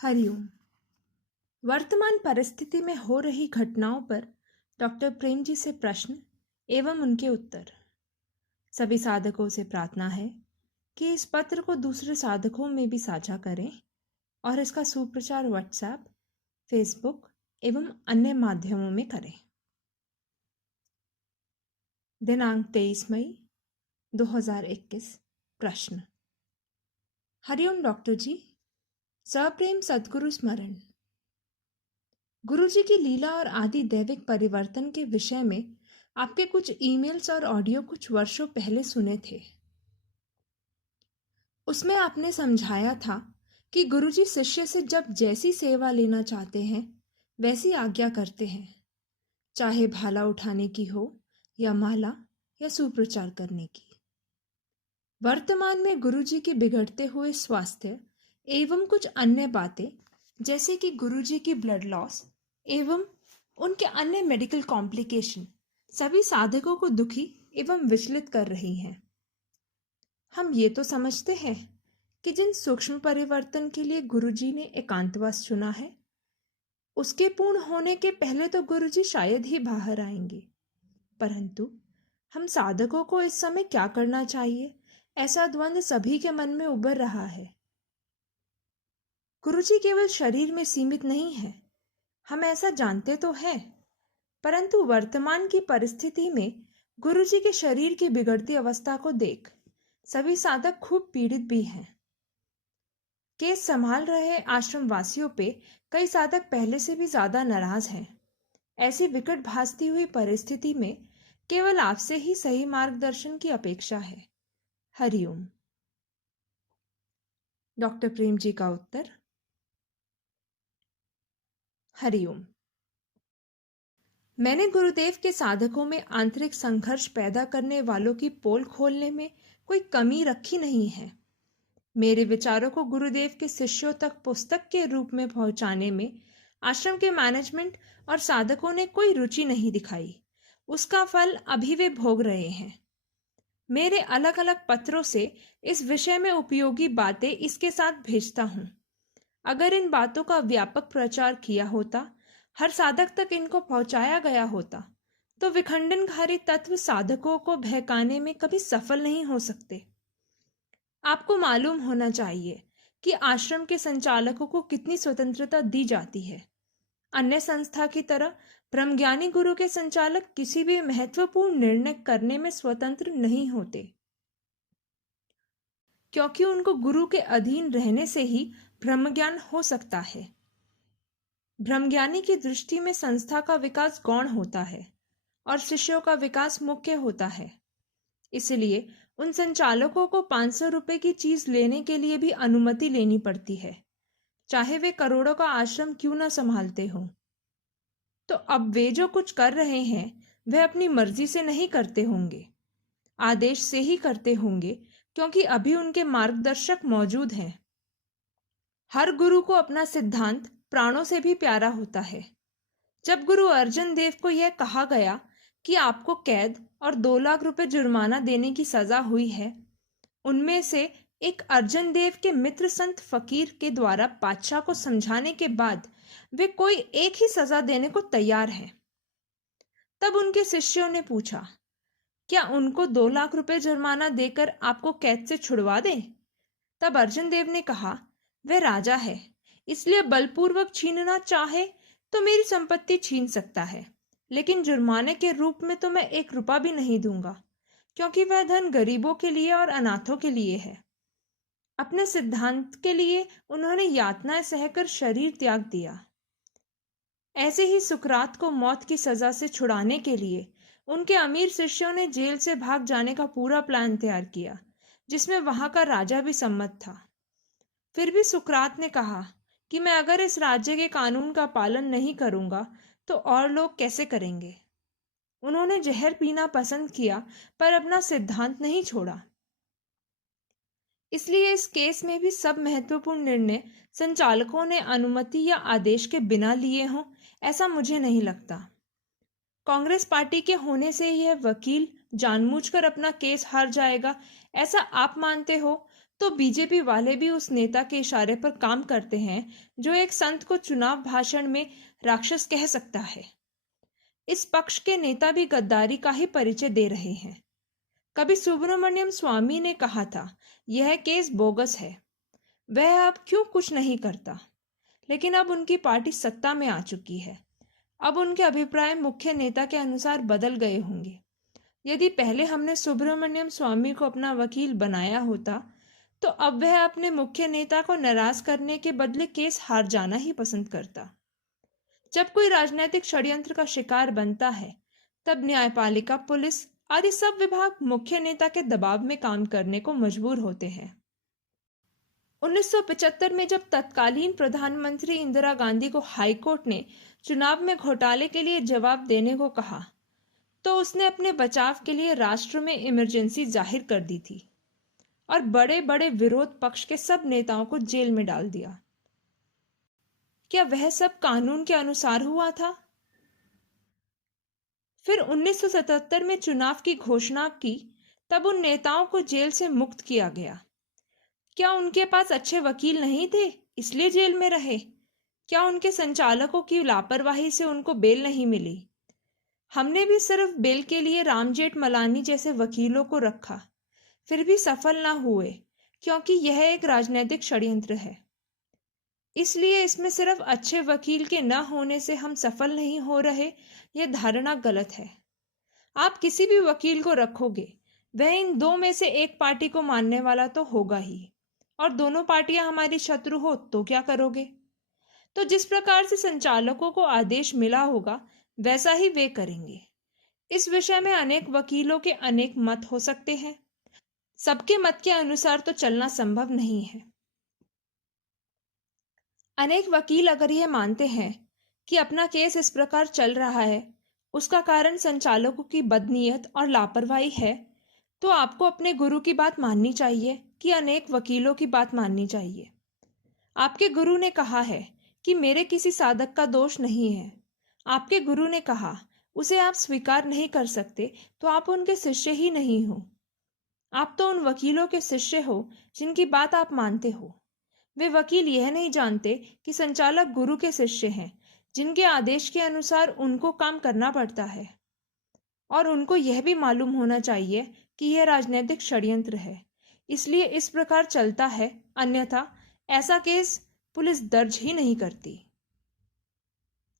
हरिओम। वर्तमान परिस्थिति में हो रही घटनाओं पर डॉक्टर प्रेम जी से प्रश्न एवं उनके उत्तर। सभी साधकों से प्रार्थना है कि इस पत्र को दूसरे साधकों में भी साझा करें और इसका सुप्रचार व्हाट्सएप, फेसबुक एवं अन्य माध्यमों में करें। दिनांक 23 मई 2021। प्रश्न। हरिओम डॉक्टर जी, सप्रेम सद्गुरु स्मरण। गुरुजी की लीला और आदि दैविक परिवर्तन के विषय में आपके कुछ ईमेल्स और ऑडियो कुछ वर्षों पहले सुने थे। उसमें आपने समझाया था कि गुरुजी शिष्य से जब जैसी सेवा लेना चाहते हैं वैसी आज्ञा करते हैं, चाहे भाला उठाने की हो या माला या सुप्रचार करने की। वर्तमान में गुरुजी के बिगड़ते हुए स्वास्थ्य एवं कुछ अन्य बातें जैसे कि गुरुजी की ब्लड लॉस एवं उनके अन्य मेडिकल कॉम्प्लिकेशन सभी साधकों को दुखी एवं विचलित कर रही हैं। हम ये तो समझते हैं कि जिन सूक्ष्म परिवर्तन के लिए गुरुजी ने एकांतवास चुना है उसके पूर्ण होने के पहले तो गुरुजी शायद ही बाहर आएंगे, परंतु हम साधकों को इस समय क्या करना चाहिए, ऐसा द्वंद्व सभी के मन में उभर रहा है। गुरुजी केवल शरीर में सीमित नहीं है, हम ऐसा जानते तो हैं, परंतु वर्तमान की परिस्थिति में गुरुजी के शरीर की बिगड़ती अवस्था को देख सभी साधक खूब पीड़ित भी हैं। केस संभाल रहे आश्रम वासियों पे कई साधक पहले से भी ज्यादा नाराज हैं। ऐसी विकट भासती हुई परिस्थिति में केवल आपसे ही सही मार्गदर्शन की अपेक्षा है। हरिओम। डॉक्टर प्रेम जी का उत्तर। हरिओम। मैंने गुरुदेव के साधकों में आंतरिक संघर्ष पैदा करने वालों की पोल खोलने में कोई कमी रखी नहीं है। मेरे विचारों को गुरुदेव के शिष्यों तक पुस्तक के रूप में पहुंचाने में आश्रम के मैनेजमेंट और साधकों ने कोई रुचि नहीं दिखाई। उसका फल अभी वे भोग रहे हैं। मेरे अलग अलग पत्रों से इस विषय में उपयोगी बातें इसके साथ भेजता हूं। अगर इन बातों का व्यापक प्रचार किया होता, हर साधक तक इनको पहुंचाया गया होता, तो विखंडनकारी तत्व साधकों को बहकाने में कभी सफल नहीं हो सकते। आपको मालूम होना चाहिए कि आश्रम के संचालकों को कितनी स्वतंत्रता दी जाती है। अन्य संस्था की तरह ब्रह्मज्ञानी गुरु के संचालक किसी भी महत्वपूर्ण निर्णय करने में स्वतंत्र नहीं होते, क्योंकि उनको गुरु के अधीन रहने से ही ब्रह्मज्ञान हो सकता है। ब्रह्मज्ञानी की दृष्टि में संस्था का विकास गौण होता है और शिष्यों का विकास मुख्य होता है। इसलिए उन संचालकों को 500 रुपए की चीज लेने के लिए भी अनुमति लेनी पड़ती है, चाहे वे करोड़ों का आश्रम क्यों न संभालते हो। तो अब वे जो कुछ कर रहे हैं वह अपनी मर्जी से नहीं करते होंगे, आदेश से ही करते होंगे, क्योंकि अभी उनके मार्गदर्शक मौजूद हैं। हर गुरु को अपना सिद्धांत प्राणों से भी प्यारा होता है। जब गुरु अर्जन देव को यह कहा गया कि आपको कैद और 2 लाख रुपए जुर्माना देने की सजा हुई है, उनमें से एक अर्जन देव के मित्र संत फकीर के द्वारा बादशाह को समझाने के बाद वे कोई एक ही सजा देने को तैयार हैं। तब उनके शिष्यों ने पूछा, क्या उनको 2 लाख रुपए जुर्माना देकर आपको कैद से छुड़वा दें? तब अर्जन देव ने कहा, वह राजा है, इसलिए बलपूर्वक छीनना चाहे तो मेरी संपत्ति छीन सकता है, लेकिन जुर्माने के रूप में तो मैं 1 रुपया भी नहीं दूंगा, क्योंकि वह धन गरीबों के लिए और अनाथों के लिए है। अपने सिद्धांत के लिए उन्होंने यातनाएं सहकर शरीर त्याग दिया। ऐसे ही सुकरात को मौत की सजा से छुड़ाने के लिए उनके अमीर शिष्यों ने जेल से भाग जाने का पूरा प्लान तैयार किया, जिसमें वहां का राजा भी सम्मत था। फिर भी सुकरात ने कहा कि मैं अगर इस राज्य के कानून का पालन नहीं करूंगा तो और लोग कैसे करेंगे। उन्होंने जहर पीना पसंद किया, पर अपना सिद्धांत नहीं छोड़ा। इसलिए इस केस में भी सब महत्वपूर्ण निर्णय संचालकों ने अनुमति या आदेश के बिना लिए हों, ऐसा मुझे नहीं लगता। कांग्रेस पार्टी के होने से यह वकील जानबूझकर अपना केस हार जाएगा, ऐसा आप मानते हो, तो बीजेपी वाले भी उस नेता के इशारे पर काम करते हैं जो एक संत को चुनाव भाषण में राक्षस कह सकता है। इस पक्ष के नेता भी गद्दारी का ही परिचय दे रहे हैं। कभी सुब्रमण्यम स्वामी ने कहा था, यह केस बोगस है, वह अब क्यों कुछ नहीं करता। लेकिन अब उनकी पार्टी सत्ता में आ चुकी है। अब उनके अभिप्राय मुख्य नेता के अनुसार बदल गए होंगे। यदि पहले हमने सुब्रमण्यम स्वामी को अपना वकील बनाया होता तो अब वह अपने मुख्य नेता को नाराज करने के बदले केस हार जाना ही पसंद करता। जब कोई राजनीतिक षड्यंत्र का शिकार बनता है तब न्यायपालिका, पुलिस आदि सब विभाग मुख्य नेता के दबाव में काम करने को मजबूर होते हैं। 1975 में जब तत्कालीन प्रधानमंत्री इंदिरा गांधी को हाईकोर्ट ने चुनाव में घोटाले के लिए जवाब देने को कहा तो उसने अपने बचाव के लिए राष्ट्र में इमरजेंसी जाहिर कर दी थी और बड़े बड़े विरोध पक्ष के सब नेताओं को जेल में डाल दिया। क्या वह सब कानून के अनुसार हुआ था? फिर 1977 में चुनाव की घोषणा की, तब उन नेताओं को जेल से मुक्त किया गया। क्या उनके पास अच्छे वकील नहीं थे इसलिए जेल में रहे? क्या उनके संचालकों की लापरवाही से उनको बेल नहीं मिली? हमने भी सिर्फ बेल के लिए राम जेठमलानी जैसे वकीलों को रखा, फिर भी सफल ना हुए, क्योंकि यह एक राजनीतिक षड्यंत्र है। इसलिए इसमें सिर्फ अच्छे वकील के न होने से हम सफल नहीं हो रहे, यह धारणा गलत है। आप किसी भी वकील को रखोगे, वह इन दो में से एक पार्टी को मानने वाला तो होगा ही, और दोनों पार्टियां हमारी शत्रु हो तो क्या करोगे? तो जिस प्रकार से संचालकों को आदेश मिला होगा वैसा ही वे करेंगे। इस विषय में अनेक वकीलों के अनेक मत हो सकते हैं। सबके मत के अनुसार तो चलना संभव नहीं है। अनेक वकील अगर यह मानते हैं कि अपना केस इस प्रकार चल रहा है, उसका कारण संचालकों की बदनीयत और लापरवाही है, तो आपको अपने गुरु की बात माननी चाहिए कि अनेक वकीलों की बात माननी चाहिए। आपके गुरु ने कहा है कि मेरे किसी साधक का दोष नहीं है। आपके गुरु ने कहा उसे आप स्वीकार नहीं कर सकते तो आप उनके शिष्य ही नहीं हो। आप तो उन वकीलों के शिष्य हो जिनकी बात आप मानते हो। वे वकील यह नहीं जानते कि संचालक गुरु के शिष्य हैं, जिनके आदेश के अनुसार उनको काम करना पड़ता है। और उनको यह भी मालूम होना चाहिए कि यह राजनीतिक षड्यंत्र है, इसलिए इस प्रकार चलता है, अन्यथा ऐसा केस पुलिस दर्ज ही नहीं करती।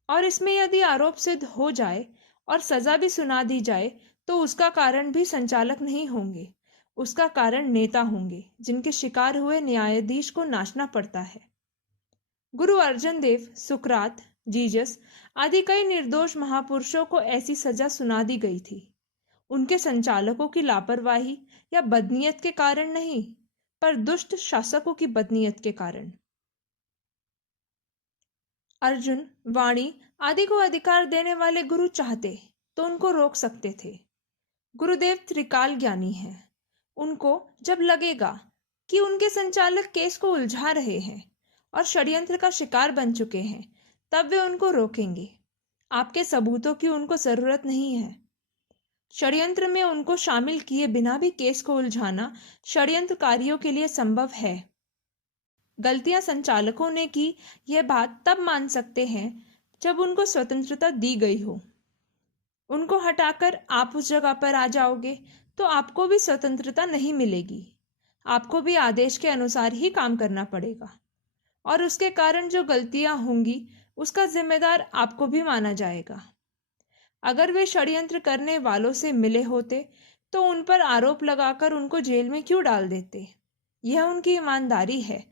और इसमें यदि आरोप सिद्ध हो जाए और सजा भी सुना दी जाए तो उसका कारण भी संचालक नहीं होंगे, उसका कारण नेता होंगे, जिनके शिकार हुए न्यायाधीश को नाचना पड़ता है। गुरु अर्जन देव, सुकरात, जीसस आदि कई निर्दोष महापुरुषों को ऐसी सजा सुना दी गई थी, उनके संचालकों की लापरवाही या बदनीयत के कारण नहीं, पर दुष्ट शासकों की बदनीयत के कारण। अर्जुन, वाणी आदि को अधिकार देने वाले गुरु चाहते तो उनको रोक सकते थे। गुरुदेव त्रिकाल ज्ञानी हैं। उनको जब लगेगा कि उनके संचालक केस को उलझा रहे हैं और षड्यंत्र का शिकार बन चुके हैं, तब वे उनको रोकेंगे। आपके सबूतों की उनको जरूरत नहीं है। षड्यंत्र में उनको शामिल किए बिना भी केस को उलझाना षड्यंत्रकारियों के लिए संभव है। गलतियां संचालकों ने की, यह बात तब मान सकते हैं जब उनको स्वतंत्रता दी गई हो। उनको हटाकर आप उस जगह पर आ जाओगे तो आपको भी स्वतंत्रता नहीं मिलेगी। आपको भी आदेश के अनुसार ही काम करना पड़ेगा, और उसके कारण जो गलतियां होंगी उसका जिम्मेदार आपको भी माना जाएगा। अगर वे षड्यंत्र करने वालों से मिले होते तो उन पर आरोप लगाकर उनको जेल में क्यों डाल देते? यह उनकी ईमानदारी है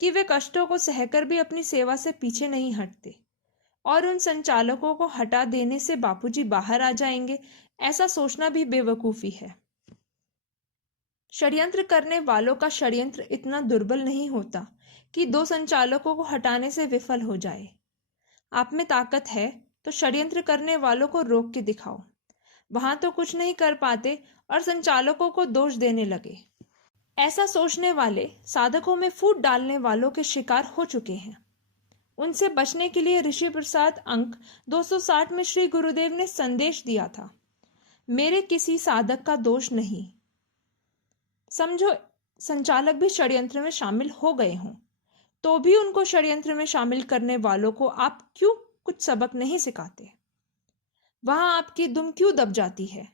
कि वे कष्टों को सहकर भी अपनी सेवा से पीछे नहीं हटते, और उन संचालकों को हटा देने से बापूजी बाहर आ जाएंगे, ऐसा सोचना भी बेवकूफी है। षड्यंत्र करने वालों का षड्यंत्र इतना दुर्बल नहीं होता कि दो संचालकों को हटाने से विफल हो जाए। आप में ताकत है तो षड्यंत्र करने वालों को रोक के दिखाओ। वहां तो कुछ नहीं कर पाते और संचालकों को दोष देने लगे। ऐसा सोचने वाले साधकों में फूट डालने वालों के शिकार हो चुके हैं। उनसे बचने के लिए ऋषि प्रसाद अंक 260 में श्री गुरुदेव ने संदेश दिया था, मेरे किसी साधक का दोष नहीं। समझो, संचालक भी षड्यंत्र में शामिल हो गए हों, तो भी उनको षड्यंत्र में शामिल करने वालों को आप क्यों कुछ सबक नहीं सिखाते? वहां आपकी दुम क्यों दब जाती है?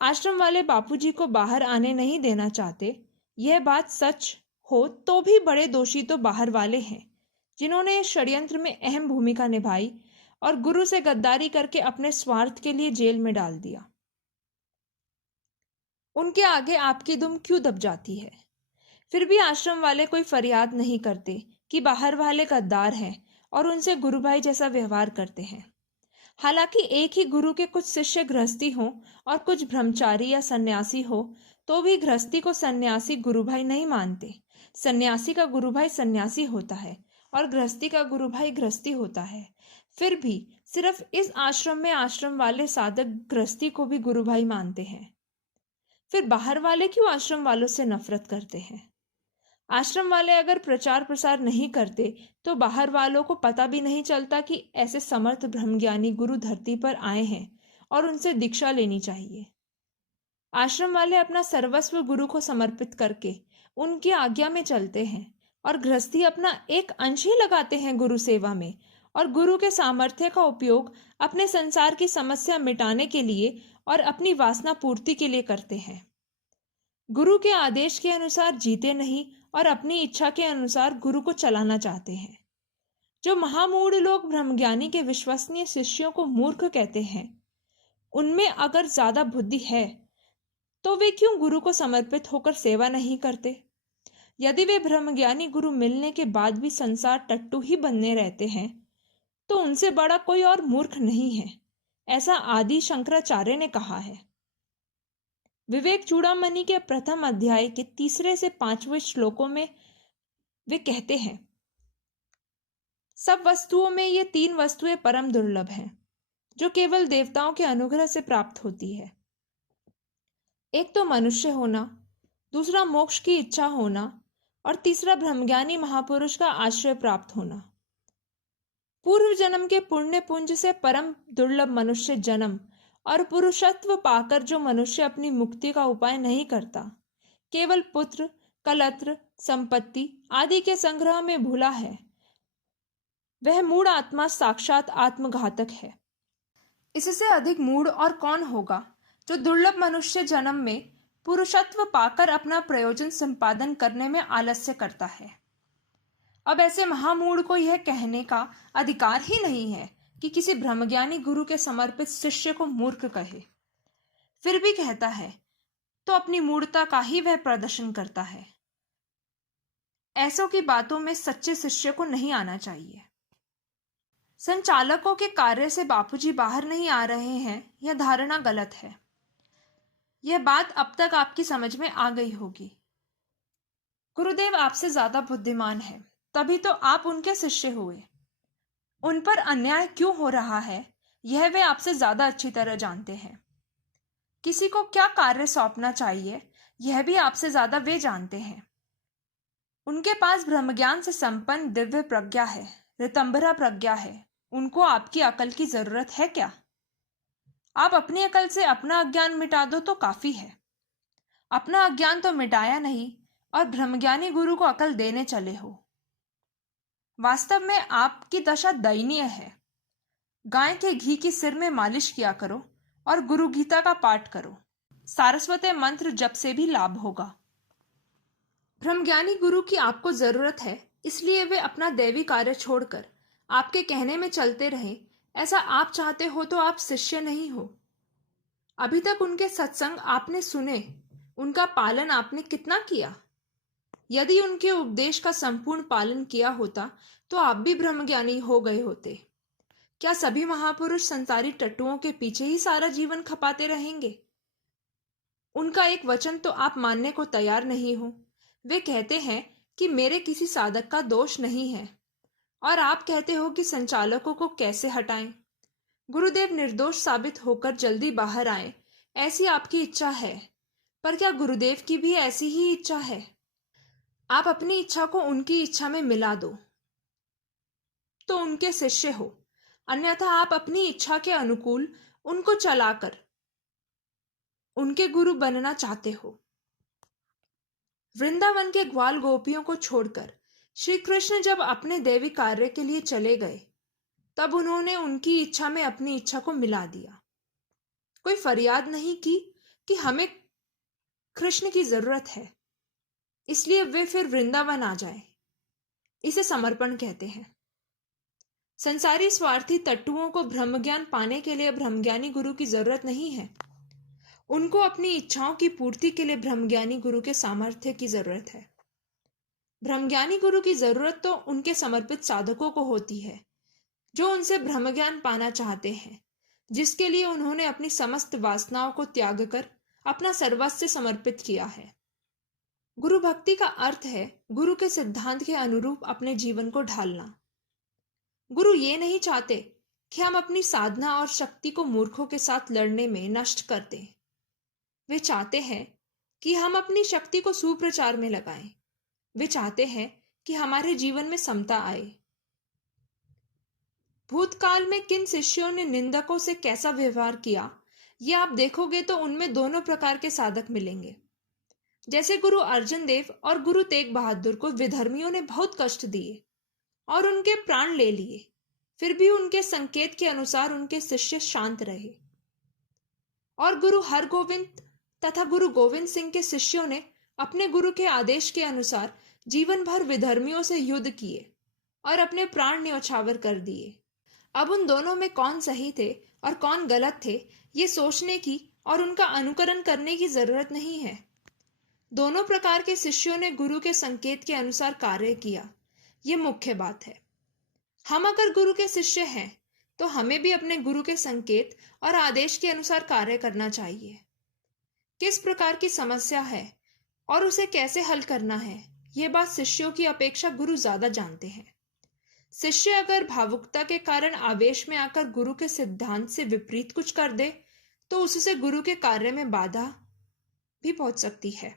आश्रम वाले बापूजी को बाहर आने नहीं देना चाहते, यह बात सच हो तो भी बड़े दोषी तो बाहर वाले हैं, जिन्होंने इस षड्यंत्र में अहम भूमिका निभाई और गुरु से गद्दारी करके अपने स्वार्थ के लिए जेल में डाल दिया। उनके आगे आपकी दुम क्यों दब जाती है? फिर भी आश्रम वाले कोई फरियाद नहीं करते कि बाहर वाले गद्दार हैं और उनसे गुरु भाई जैसा व्यवहार करते हैं। हालांकि एक ही गुरु के कुछ शिष्य गृहस्थी हो और कुछ ब्रह्मचारी या सन्यासी हो, तो भी गृहस्थी को सन्यासी गुरु भाई नहीं मानते। सन्यासी का गुरु भाई सन्यासी होता है और गृहस्थी का गुरु भाई गृहस्थी होता है। फिर भी सिर्फ इस आश्रम में आश्रम वाले साधक गृहस्थी को भी गुरु भाई मानते हैं। फिर बाहर वाले क्यों आश्रम वालों से नफरत करते हैं? आश्रम वाले अगर प्रचार प्रसार नहीं करते तो बाहर वालों को पता भी नहीं चलता कि ऐसे समर्थ ब्रह्मज्ञानी गुरु धरती पर आए हैं और उनसे दीक्षा लेनी चाहिए। आश्रम वाले अपना सर्वस्व गुरु को समर्पित करके उनकी आज्ञा में चलते हैं और गृहस्थी अपना एक अंश ही लगाते हैं गुरु सेवा में और गुरु के सामर्थ्य का उपयोग अपने संसार की समस्या मिटाने के लिए और अपनी वासना पूर्ति के लिए करते हैं। गुरु के आदेश के अनुसार जीते नहीं और अपनी इच्छा के अनुसार गुरु को चलाना चाहते हैं। जो महामूढ़ लोग ब्रह्मज्ञानी के विश्वसनीय शिष्यों को मूर्ख कहते हैं, उनमें अगर ज्यादा बुद्धि है तो वे क्यों गुरु को समर्पित होकर सेवा नहीं करते? यदि वे ब्रह्मज्ञानी गुरु मिलने के बाद भी संसार टट्टू ही बनने रहते हैं, तो उनसे बड़ा कोई और मूर्ख नहीं है, ऐसा आदि शंकराचार्य ने कहा है। विवेक चूड़ामणि के प्रथम अध्याय के 3 से 5वें श्लोकों में वे कहते हैं, सब वस्तुओं में ये 3 वस्तुएं परम दुर्लभ हैं, जो केवल देवताओं के अनुग्रह से प्राप्त होती है। एक तो मनुष्य होना, दूसरा मोक्ष की इच्छा होना और तीसरा ब्रह्मज्ञानी महापुरुष का आश्रय प्राप्त होना। पूर्व जन्म के पुण्य पुंज से परम दुर्लभ मनुष्य जन्म और पुरुषत्व पाकर जो मनुष्य अपनी मुक्ति का उपाय नहीं करता, केवल पुत्र, कलत्र, संपत्ति आदि के संग्रह में भूला है, वह मूढ़ आत्मा साक्षात आत्मघातक है। इससे अधिक मूढ़ और कौन होगा जो दुर्लभ मनुष्य जन्म में पुरुषत्व पाकर अपना प्रयोजन संपादन करने में आलस्य करता है। अब ऐसे महामूढ़ को यह कहने का अधिकार ही नहीं है कि किसी ब्रह्मज्ञानी गुरु के समर्पित शिष्य को मूर्ख कहे। फिर भी कहता है तो अपनी मूढ़ता का ही वह प्रदर्शन करता है। ऐसों की बातों में सच्चे शिष्य को नहीं आना चाहिए। संचालकों के कार्य से बापूजी बाहर नहीं आ रहे हैं, यह धारणा गलत है। यह बात अब तक आपकी समझ में आ गई होगी। गुरुदेव आपसे ज्यादा बुद्धिमान है, तभी तो आप उनके शिष्य हुए। उन पर अन्याय क्यों हो रहा है, यह वे आपसे ज्यादा अच्छी तरह जानते हैं। किसी को क्या कार्य सौंपना चाहिए, यह भी आपसे ज्यादा वे जानते हैं। उनके पास ब्रह्मज्ञान से संपन्न दिव्य प्रज्ञा है, ऋतंभरा प्रज्ञा है। उनको आपकी अकल की जरूरत है क्या? आप अपनी अकल से अपना अज्ञान मिटा दो तो काफी है। अपना अज्ञान तो मिटाया नहीं और ब्रह्मज्ञानी गुरु को अकल देने चले हो। वास्तव में आपकी दशा दयनीय है। गाय के घी की सिर में मालिश किया करो और गुरु गीता का पाठ करो। सारस्वती मंत्र जप से भी लाभ होगा। ब्रह्मज्ञानी गुरु की आपको जरूरत है, इसलिए वे अपना दैवी कार्य छोड़कर आपके कहने में चलते रहे। ऐसा आप चाहते हो तो आप शिष्य नहीं हो। अभी तक उनके सत्संग आपने सुने, उनका पालन आपने कितना किया? यदि उनके उपदेश का संपूर्ण पालन किया होता तो आप भी ब्रह्मज्ञानी हो गए होते। क्या सभी महापुरुष संसारी टट्टुओं के पीछे ही सारा जीवन खपाते रहेंगे? उनका एक वचन तो आप मानने को तैयार नहीं हो। वे कहते हैं कि मेरे किसी साधक का दोष नहीं है, और आप कहते हो कि संचालकों को कैसे हटाएं। गुरुदेव निर्दोष साबित होकर जल्दी बाहर आए, ऐसी आपकी इच्छा है, पर क्या गुरुदेव की भी ऐसी ही इच्छा है? आप अपनी इच्छा को उनकी इच्छा में मिला दो तो उनके शिष्य हो, अन्यथा आप अपनी इच्छा के अनुकूल उनको चलाकर उनके गुरु बनना चाहते हो। वृंदावन के ग्वाल गोपियों को छोड़कर श्री कृष्ण जब अपने दैवी कार्य के लिए चले गए, तब उन्होंने उनकी इच्छा में अपनी इच्छा को मिला दिया। कोई फरियाद नहीं की कि हमें कृष्ण की जरूरत है, इसलिए वे फिर वृंदावन आ जाए। इसे समर्पण कहते हैं। संसारी स्वार्थी तट्टुओं को ब्रह्मज्ञान पाने के लिए ब्रह्मज्ञानी गुरु की जरूरत नहीं है। उनको अपनी इच्छाओं की पूर्ति के लिए ब्रह्मज्ञानी गुरु के सामर्थ्य की जरूरत है। ब्रह्मज्ञानी गुरु की जरूरत तो उनके समर्पित साधकों को होती है, जो उनसे ब्रह्मज्ञान पाना चाहते हैं, जिसके लिए उन्होंने अपनी समस्त वासनाओं को त्याग कर अपना सर्वस्व समर्पित किया है। गुरु भक्ति का अर्थ है गुरु के सिद्धांत के अनुरूप अपने जीवन को ढालना। गुरु ये नहीं चाहते कि हम अपनी साधना और शक्ति को मूर्खों के साथ लड़ने में नष्ट कर दें। वे चाहते हैं कि हम अपनी शक्ति को सुप्रचार में लगाएं। वे चाहते हैं कि हमारे जीवन में समता आए। भूतकाल में किन शिष्यों ने निंदकों से कैसा व्यवहार किया, ये आप देखोगे तो उनमें दोनों प्रकार के साधक मिलेंगे। जैसे गुरु अर्जन देव और गुरु तेग बहादुर को विधर्मियों ने बहुत कष्ट दिए और उनके प्राण ले लिए, फिर भी उनके संकेत के अनुसार उनके शिष्य शांत रहे। और गुरु हरगोविंद तथा गुरु गोविंद सिंह के शिष्यों ने अपने गुरु के आदेश के अनुसार जीवन भर विधर्मियों से युद्ध किए और अपने प्राण न्यौछावर कर दिए। अब उन दोनों में कौन सही थे और कौन गलत थे, ये सोचने की और उनका अनुकरण करने की जरूरत नहीं है। दोनों प्रकार के शिष्यों ने गुरु के संकेत के अनुसार कार्य किया, ये मुख्य बात है। हम अगर गुरु के शिष्य हैं तो हमें भी अपने गुरु के संकेत और आदेश के अनुसार कार्य करना चाहिए। किस प्रकार की समस्या है और उसे कैसे हल करना है, यह बात शिष्यों की अपेक्षा गुरु ज्यादा जानते हैं। शिष्य अगर भावुकता के कारण आवेश में आकर गुरु के सिद्धांत से विपरीत कुछ कर दे तो उससे गुरु के कार्य में बाधा भी पहुंच सकती है।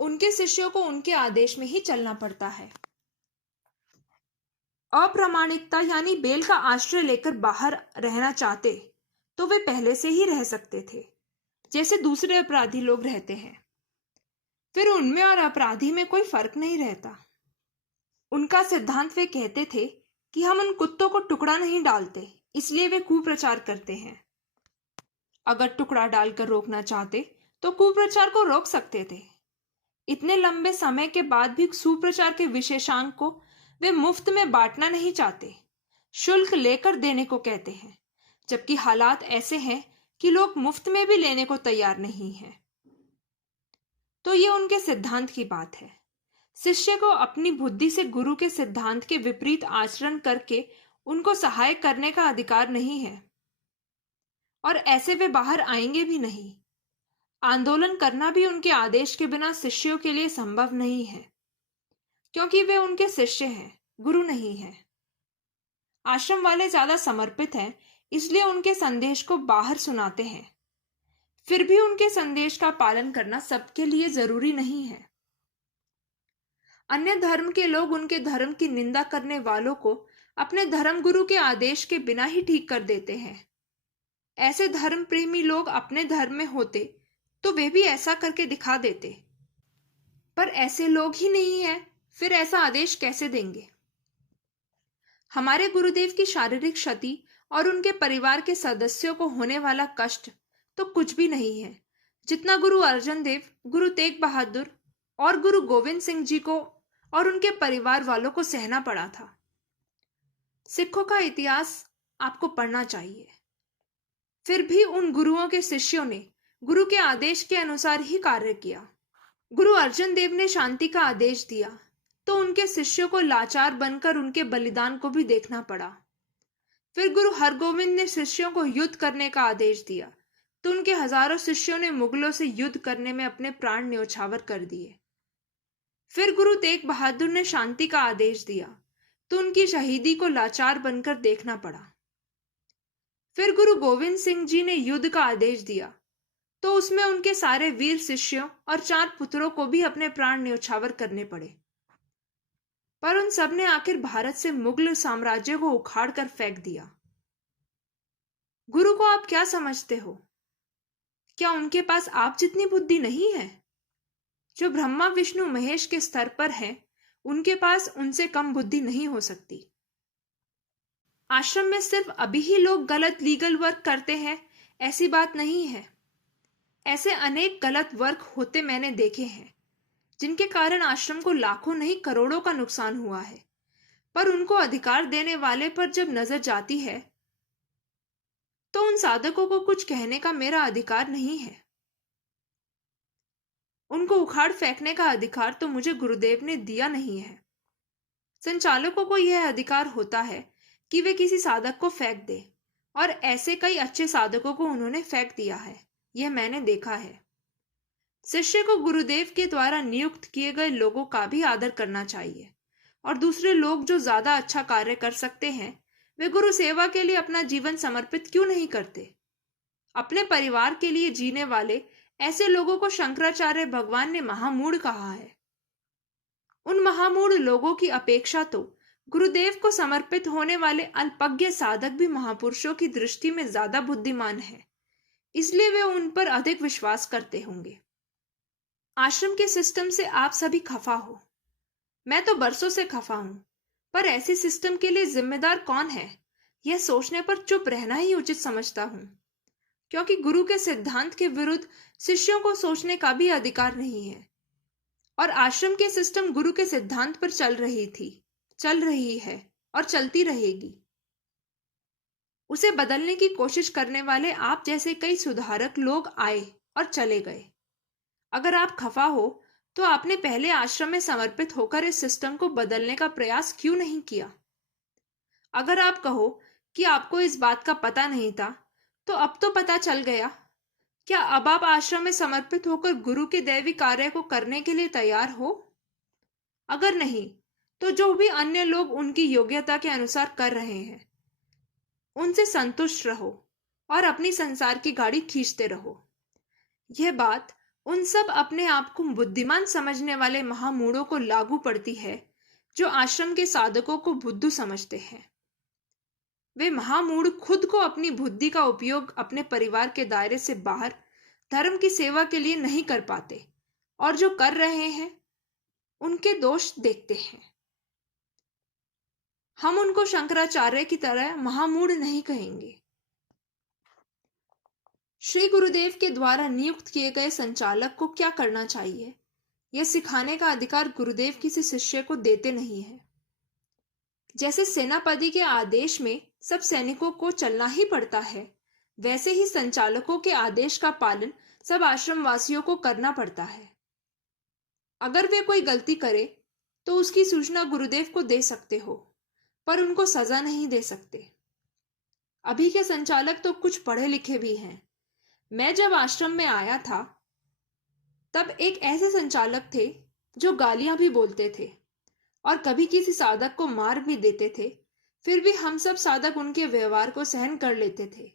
उनके शिष्यों को उनके आदेश में ही चलना पड़ता है। अप्रामाणिकता यानी बेल का आश्रय लेकर बाहर रहना चाहते तो वे पहले से ही रह सकते थे, जैसे दूसरे अपराधी लोग रहते हैं। फिर उनमें और अपराधी में कोई फर्क नहीं रहता। उनका सिद्धांत वे कहते थे कि हम उन कुत्तों को टुकड़ा नहीं डालते, इसलिए वे कुप्रचार करते हैं। अगर टुकड़ा डालकर रोकना चाहते तो कुप्रचार को रोक सकते थे। इतने लंबे समय के बाद भी सुप्रचार के विशेषांक को वे मुफ्त में बांटना नहीं चाहते, शुल्क लेकर देने को कहते हैं, जबकि हालात ऐसे हैं कि लोग मुफ्त में भी लेने को तैयार नहीं हैं। तो ये उनके सिद्धांत की बात है। शिष्य को अपनी बुद्धि से गुरु के सिद्धांत के विपरीत आचरण करके उनको सहाय करने का अधिकार नहीं है, और ऐसे वे बाहर आएंगे भी नहीं। आंदोलन करना भी उनके आदेश के बिना शिष्यों के लिए संभव नहीं है, क्योंकि वे उनके शिष्य हैं, गुरु नहीं हैं। आश्रम वाले ज्यादा समर्पित हैं, इसलिए उनके संदेश को बाहर सुनाते हैं। फिर भी उनके संदेश का पालन करना सबके लिए जरूरी नहीं है। अन्य धर्म के लोग उनके धर्म की निंदा करने वालों को अपने धर्म गुरु के आदेश के बिना ही ठीक कर देते हैं। ऐसे धर्म प्रेमी लोग अपने धर्म में होते तो वे भी ऐसा करके दिखा देते, पर ऐसे लोग ही नहीं है, फिर ऐसा आदेश कैसे देंगे? हमारे गुरुदेव की शारीरिक क्षति और उनके परिवार के सदस्यों को होने वाला कष्ट तो कुछ भी नहीं है, जितना गुरु अर्जन देव, गुरु तेग बहादुर और गुरु गोविंद सिंह जी को और उनके परिवार वालों को सहना पड़ा था। सिखों का इतिहास आपको पढ़ना चाहिए। फिर भी उन गुरुओं के शिष्यों ने गुरु के आदेश के अनुसार ही कार्य किया। गुरु अर्जन देव ने शांति का आदेश दिया तो उनके शिष्यों को लाचार बनकर उनके बलिदान को भी देखना पड़ा। फिर गुरु हरगोविंद ने शिष्यों को युद्ध करने का आदेश दिया तो उनके हजारों शिष्यों ने मुगलों से युद्ध करने में अपने प्राण न्यौछावर कर दिए। फिर गुरु तेग बहादुर ने शांति का आदेश दिया तो उनकी शहीदी को लाचार बनकर देखना पड़ा। फिर गुरु गोविंद सिंह जी ने युद्ध का आदेश दिया तो उसमें उनके सारे वीर शिष्यों और 4 पुत्रों को भी अपने प्राण न्यौछावर करने पड़े। पर उन सब ने आखिर भारत से मुगल साम्राज्य को उखाड़ कर फेंक दिया। गुरु को आप क्या समझते हो? क्या उनके पास आप जितनी बुद्धि नहीं है? जो ब्रह्मा विष्णु महेश के स्तर पर हैं, उनके पास उनसे कम बुद्धि नहीं हो सकती। आश्रम में सिर्फ अभी ही लोग गलत लीगल वर्क करते हैं, ऐसी बात नहीं है। ऐसे अनेक गलत वर्क होते मैंने देखे हैं, जिनके कारण आश्रम को लाखों नहीं करोड़ों का नुकसान हुआ है। पर उनको अधिकार देने वाले पर जब नजर जाती है, तो उन साधकों को कुछ कहने का मेरा अधिकार नहीं है। उनको उखाड़ फेंकने का अधिकार तो मुझे गुरुदेव ने दिया नहीं है। संचालकों को यह अधिकार होता है कि वे किसी साधक को फेंक दे, और ऐसे कई अच्छे साधकों को उन्होंने फेंक दिया है, यह मैंने देखा है। शिष्य को गुरुदेव के द्वारा नियुक्त किए गए लोगों का भी आदर करना चाहिए, और दूसरे लोग जो ज्यादा अच्छा कार्य कर सकते हैं, वे गुरु सेवा के लिए अपना जीवन समर्पित क्यों नहीं करते? अपने परिवार के लिए जीने वाले ऐसे लोगों को शंकराचार्य भगवान ने महामूढ़ कहा है। उन महामूढ़ लोगों की अपेक्षा तो गुरुदेव को समर्पित होने वाले अल्पज्ञ साधक भी महापुरुषों की दृष्टि में ज्यादा बुद्धिमान है, इसलिए वे उन पर अधिक विश्वास करते होंगे। आश्रम के सिस्टम से आप सभी खफा हो। मैं तो बरसों से खफा हूं, पर ऐसे सिस्टम के लिए जिम्मेदार कौन है, यह सोचने पर चुप रहना ही उचित समझता हूं, क्योंकि गुरु के सिद्धांत के विरुद्ध शिष्यों को सोचने का भी अधिकार नहीं है। और आश्रम के सिस्टम गुरु के सिद्धांत पर चल रही थी, चल रही है और चलती रहेगी। उसे बदलने की कोशिश करने वाले आप जैसे कई सुधारक लोग आए और चले गए। अगर आप खफा हो तो आपने पहले आश्रम में समर्पित होकर इस सिस्टम को बदलने का प्रयास क्यों नहीं किया? अगर आप कहो कि आपको इस बात का पता नहीं था, तो अब तो पता चल गया। क्या अब आप आश्रम में समर्पित होकर गुरु के दैवी कार्य को करने के लिए तैयार हो? अगर नहीं, तो जो भी अन्य लोग उनकी योग्यता के अनुसार कर रहे हैं, उनसे संतुष्ट रहो और अपनी संसार की गाड़ी खींचते रहो। यह बात उन सब अपने आप को बुद्धिमान समझने वाले महामूढ़ों को लागू पड़ती है, जो आश्रम के साधकों को बुद्धू समझते हैं। वे महामूढ़ खुद को अपनी बुद्धि का उपयोग अपने परिवार के दायरे से बाहर धर्म की सेवा के लिए नहीं कर पाते, और जो कर रहे हैं उनके दोष देखते हैं। हम उनको शंकराचार्य की तरह महामूढ़ नहीं कहेंगे। श्री गुरुदेव के द्वारा नियुक्त किए गए संचालक को क्या करना चाहिए, यह सिखाने का अधिकार गुरुदेव किसी शिष्य को देते नहीं है। जैसे सेनापति के आदेश में सब सैनिकों को चलना ही पड़ता है, वैसे ही संचालकों के आदेश का पालन सब आश्रम वासियों को करना पड़ता है। अगर वे कोई गलती करे तो उसकी सूचना गुरुदेव को दे सकते हो, पर उनको सजा नहीं दे सकते। अभी के संचालक तो कुछ पढ़े लिखे भी हैं। मैं जब आश्रम में आया था, तब एक ऐसे संचालक थे जो गालियां भी बोलते थे और कभी किसी साधक को मार भी देते थे। फिर भी हम सब साधक उनके व्यवहार को सहन कर लेते थे,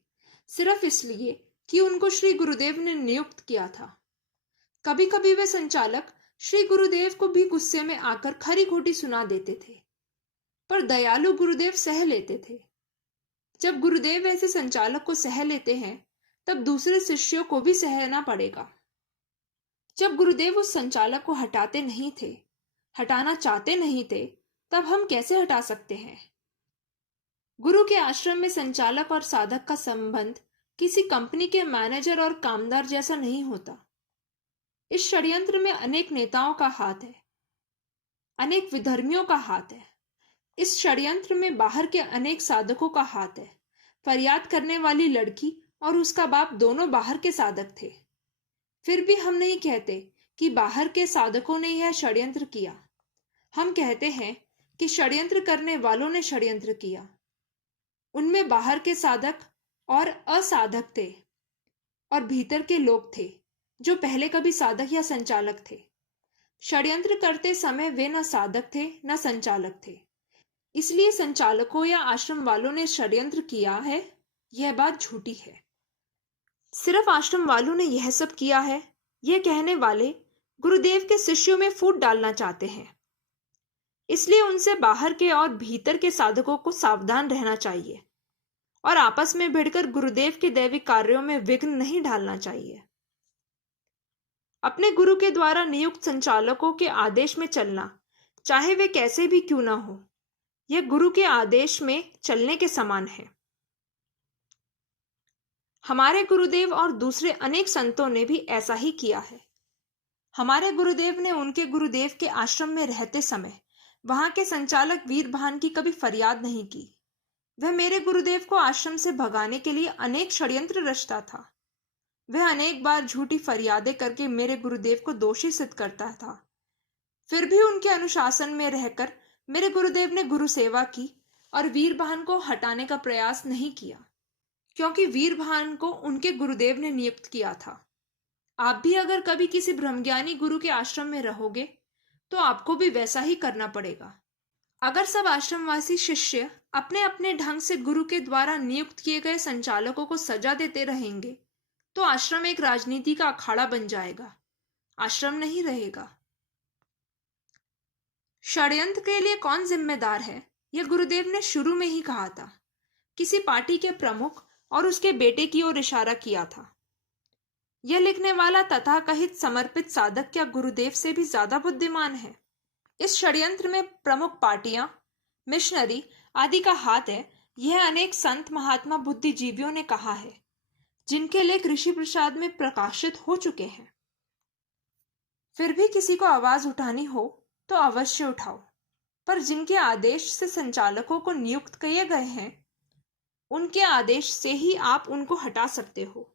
सिर्फ इसलिए कि उनको श्री गुरुदेव ने नियुक्त किया था। कभी कभी वे संचालक श्री गुरुदेव को भी गुस्से में आकर खरी खोटी सुना देते थे, पर दयालु गुरुदेव सह लेते थे। जब गुरुदेव ऐसे संचालक को सह लेते हैं, तब दूसरे शिष्यों को भी सहना पड़ेगा। जब गुरुदेव उस संचालक को हटाना चाहते नहीं थे, तब हम कैसे हटा सकते हैं? गुरु के आश्रम में संचालक और साधक का संबंध किसी कंपनी के मैनेजर और कामदार जैसा नहीं होता। इस षड्यंत्र में अनेक नेताओं का हाथ है, अनेक विधर्मियों का हाथ है। इस षड्यंत्र में बाहर के अनेक साधकों का हाथ है। फरियाद करने वाली लड़की और उसका बाप दोनों बाहर के साधक थे। फिर भी हम नहीं कहते कि बाहर के साधकों ने यह षड्यंत्र किया। हम कहते हैं कि षड्यंत्र करने वालों ने षड्यंत्र किया। उनमें बाहर के साधक और असाधक थे, और भीतर के लोग थे जो पहले कभी साधक या संचालक थे। षड्यंत्र करते समय वे न साधक थे न संचालक थे, इसलिए संचालकों या आश्रम वालों ने षड्यंत्र किया है, यह बात झूठी है। सिर्फ आश्रम वालों ने यह सब किया है, यह कहने वाले गुरुदेव के शिष्यों में फूट डालना चाहते हैं। इसलिए उनसे बाहर के और भीतर के साधकों को सावधान रहना चाहिए और आपस में भिड़कर गुरुदेव के दैविक कार्यों में विघ्न नहीं डालना चाहिए। अपने गुरु के द्वारा नियुक्त संचालकों के आदेश में चलना, चाहे वे कैसे भी क्यों ना हो, यह गुरु के आदेश में चलने के समान है। हमारे गुरुदेव और दूसरे अनेक संतों ने भी ऐसा ही किया है। हमारे गुरुदेव ने उनके गुरुदेव के आश्रम में रहते समय वहां के संचालक वीरभान की कभी फरियाद नहीं की। वह मेरे गुरुदेव को आश्रम से भगाने के लिए अनेक षड्यंत्र रचता था। वह अनेक बार झूठी फरियादें करके मेरे गुरुदेव को दोषी सिद्ध करता था। फिर भी उनके अनुशासन में रहकर मेरे गुरुदेव ने गुरु सेवा की और वीरभान को हटाने का प्रयास नहीं किया, क्योंकि वीरभान को उनके गुरुदेव ने नियुक्त किया था। आप भी अगर कभी किसी ब्रह्मज्ञानी गुरु के आश्रम में रहोगे तो आपको भी वैसा ही करना पड़ेगा। अगर सब आश्रमवासी शिष्य अपने अपने ढंग से गुरु के द्वारा नियुक्त किए गए संचालकों को सजा देते रहेंगे तो आश्रम एक राजनीति का अखाड़ा बन जाएगा, आश्रम नहीं रहेगा। षड्यंत्र के लिए कौन जिम्मेदार है, यह गुरुदेव ने शुरू में ही कहा था। किसी पार्टी के प्रमुख और उसके बेटे की ओर इशारा किया था। यह लिखने वाला तथाकथित समर्पित साधक क्या गुरुदेव से भी ज्यादा बुद्धिमान है? इस षड्यंत्र में प्रमुख पार्टियां, मिशनरी आदि का हाथ है, यह अनेक संत महात्मा बुद्धिजीवियों ने कहा है, जिनके लेख ऋषि प्रसाद में प्रकाशित हो चुके हैं। फिर भी किसी को आवाज उठानी हो तो अवश्य उठाओ, पर जिनके आदेश से संचालकों को नियुक्त किए गए हैं, उनके आदेश से ही आप उनको हटा सकते हो,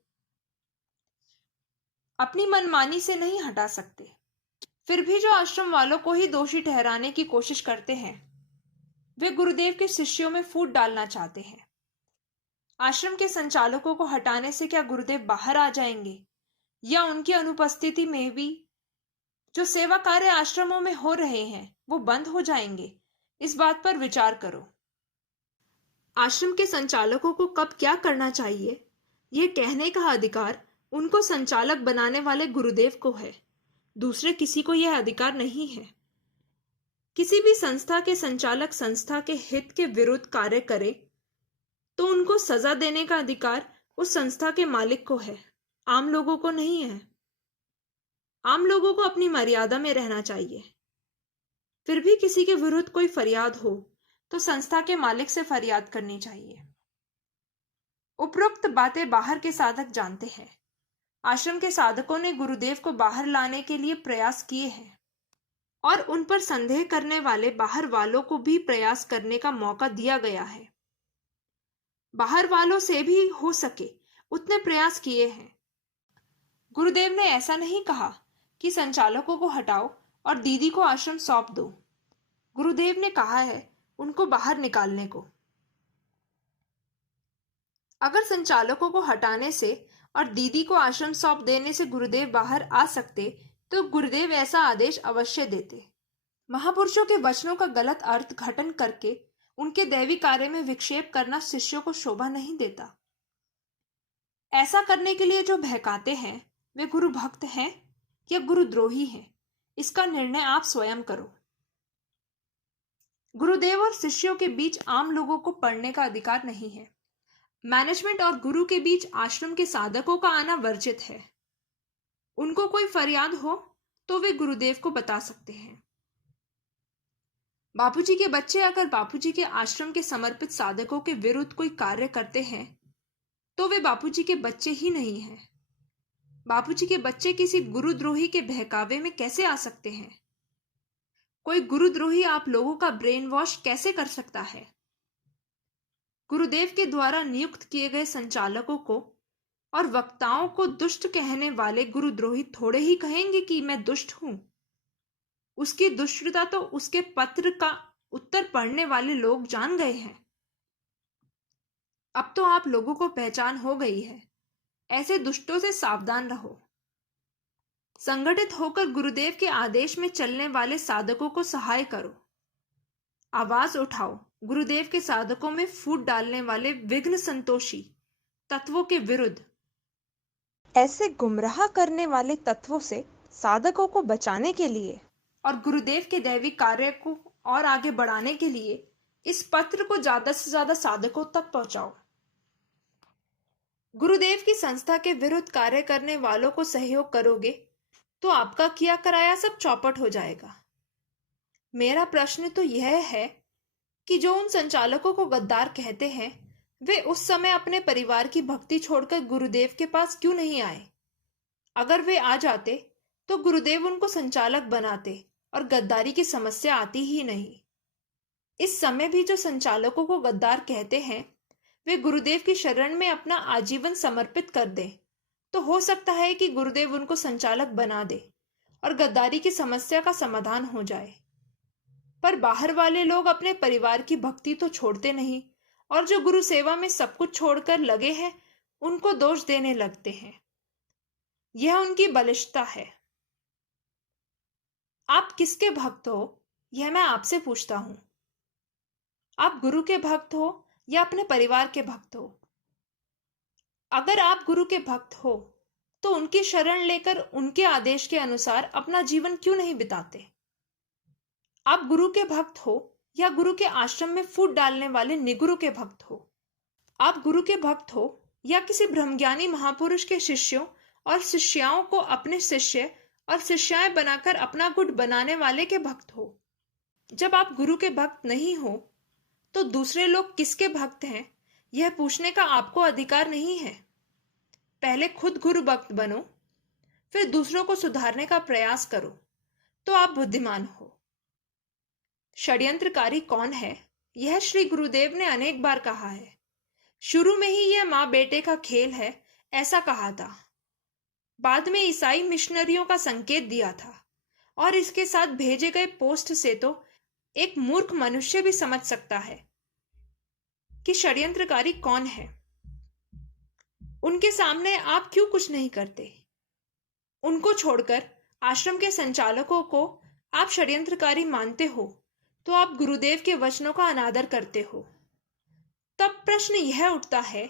अपनी मनमानी से नहीं हटा सकते। फिर भी जो आश्रम वालों को ही दोषी ठहराने की कोशिश करते हैं, वे गुरुदेव के शिष्यों में फूट डालना चाहते हैं। आश्रम के संचालकों को हटाने से क्या गुरुदेव बाहर आ जाएंगे, या उनकी अनुपस्थिति में भी जो सेवा कार्य आश्रमों में हो रहे हैं वो बंद हो जाएंगे? इस बात पर विचार करो। आश्रम के संचालकों को कब क्या करना चाहिए, यह कहने का अधिकार उनको संचालक बनाने वाले गुरुदेव को है, दूसरे किसी को यह अधिकार नहीं है। किसी भी संस्था के संचालक संस्था के हित के विरुद्ध कार्य करे तो उनको सजा देने का अधिकार उस संस्था के मालिक को है, आम लोगों को नहीं है। आम लोगों को अपनी मर्यादा में रहना चाहिए। फिर भी किसी के विरुद्ध कोई फरियाद हो तो संस्था के मालिक से फरियाद करनी चाहिए। उपरोक्त बातें बाहर के साधक जानते हैं। आश्रम के साधकों ने गुरुदेव को बाहर लाने के लिए प्रयास किए हैं और उन पर संदेह करने वाले बाहर वालों को भी प्रयास करने का मौका दिया गया है। बाहर वालों से भी हो सके उतने प्रयास किए हैं। गुरुदेव ने ऐसा नहीं कहा कि संचालकों को हटाओ और दीदी को आश्रम सौंप दो। गुरुदेव ने कहा है उनको बाहर निकालने को। अगर संचालकों को हटाने से और दीदी को आश्रम सौंप देने से गुरुदेव बाहर आ सकते तो गुरुदेव ऐसा आदेश अवश्य देते। महापुरुषों के वचनों का गलत अर्थ घटन करके उनके दैवी कार्य में विक्षेप करना शिष्यों को शोभा नहीं देता। ऐसा करने के लिए जो बहकाते हैं वे गुरु भक्त हैं या गुरुद्रोही हैं, इसका निर्णय आप स्वयं करो। गुरुदेव और शिष्यों के बीच आम लोगों को पढ़ने का अधिकार नहीं है। मैनेजमेंट और गुरु के बीच आश्रम के साधकों का आना वर्जित है। उनको कोई फरियाद हो तो वे गुरुदेव को बता सकते हैं। बापूजी के बच्चे अगर बापूजी के आश्रम के समर्पित साधकों के विरुद्ध कोई कार्य करते हैं तो वे बापूजी के बच्चे ही नहीं हैं। बापूजी के बच्चे किसी गुरुद्रोही के बहकावे में कैसे आ सकते हैं? कोई गुरुद्रोही आप लोगों का ब्रेन वॉश कैसे कर सकता है? गुरुदेव के द्वारा नियुक्त किए गए संचालकों को और वक्ताओं को दुष्ट कहने वाले गुरुद्रोही थोड़े ही कहेंगे कि मैं दुष्ट हूं। उसकी दुष्टता तो उसके पत्र का उत्तर पढ़ने वाले लोग जान गए हैं। अब तो आप लोगों को पहचान हो गई है। ऐसे दुष्टों से सावधान रहो। संगठित होकर गुरुदेव के आदेश में चलने वाले साधकों को सहाय करो। आवाज उठाओ गुरुदेव के साधकों में फूट डालने वाले विघ्न संतोषी तत्वों के विरुद्ध। ऐसे गुमराह करने वाले तत्वों से साधकों को बचाने के लिए और गुरुदेव के दैविक कार्य को और आगे बढ़ाने के लिए इस पत्र को ज्यादा से ज्यादा साधकों तक पहुंचाओ। गुरुदेव की संस्था के विरुद्ध कार्य करने वालों को सहयोग करोगे तो आपका किया कराया सब चौपट हो जाएगा। मेरा प्रश्न तो यह है कि जो उन संचालकों को गद्दार कहते हैं, वे उस समय अपने परिवार की भक्ति छोड़कर गुरुदेव के पास क्यों नहीं आए? अगर वे आ जाते तो गुरुदेव उनको संचालक बनाते और गद्दारी की समस्या आती ही नहीं। इस समय भी जो संचालकों को गद्दार कहते हैं, वे गुरुदेव की शरण में अपना आजीवन समर्पित कर दें, तो हो सकता है कि गुरुदेव उनको संचालक बना दे और गद्दारी की समस्या का समाधान हो जाए। पर बाहर वाले लोग अपने परिवार की भक्ति तो छोड़ते नहीं और जो गुरु सेवा में सब कुछ छोड़कर लगे हैं, उनको दोष देने लगते हैं। यह उनकी बलिष्ठता है। आप किसके भक्त हो, यह मैं आपसे पूछता हूं। आप गुरु के भक्त हो या अपने परिवार के भक्त हो? अगर आप गुरु के भक्त हो तो उनकी शरण लेकर उनके आदेश के अनुसार अपना जीवन क्यों नहीं बिताते? आप गुरु के भक्त हो या गुरु के आश्रम में फूट डालने वाले निगुरु के भक्त हो? आप गुरु के भक्त हो या किसी ब्रह्मज्ञानी महापुरुष के शिष्यों और शिष्याओं को अपने शिष्य और शिष्याएं बनाकर अपना गुट बनाने वाले के भक्त हो? जब आप गुरु के भक्त नहीं हो तो दूसरे लोग किसके भक्त हैं, यह पूछने का आपको अधिकार नहीं है। पहले खुद गुरु भक्त बनो, फिर दूसरों को सुधारने का प्रयास करो, तो आप बुद्धिमान हो। षड्यंत्रकारी कौन है, यह श्री गुरुदेव ने अनेक बार कहा है। शुरू में ही यह माँ बेटे का खेल है, ऐसा कहा था। बाद में ईसाई मिशनरियों का संकेत दिया था और इसके साथ भेजे गए पोस्ट से तो एक मूर्ख मनुष्य भी समझ सकता है कि षड्यंत्रकारी कौन है। उनके सामने आप क्यों कुछ नहीं करते? उनको छोड़कर आश्रम के संचालकों को आप षड्यंत्रकारी मानते हो तो आप गुरुदेव के वचनों का अनादर करते हो। तब प्रश्न यह उठता है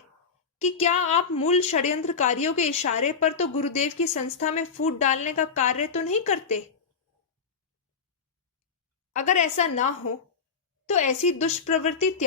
कि क्या आप मूल षड्यंत्रकारियों के इशारे पर तो गुरुदेव की संस्था में फूट डालने का कार्य तो नहीं करते? अगर ऐसा ना हो तो ऐसी दुष्प्रवृत्ति त्याग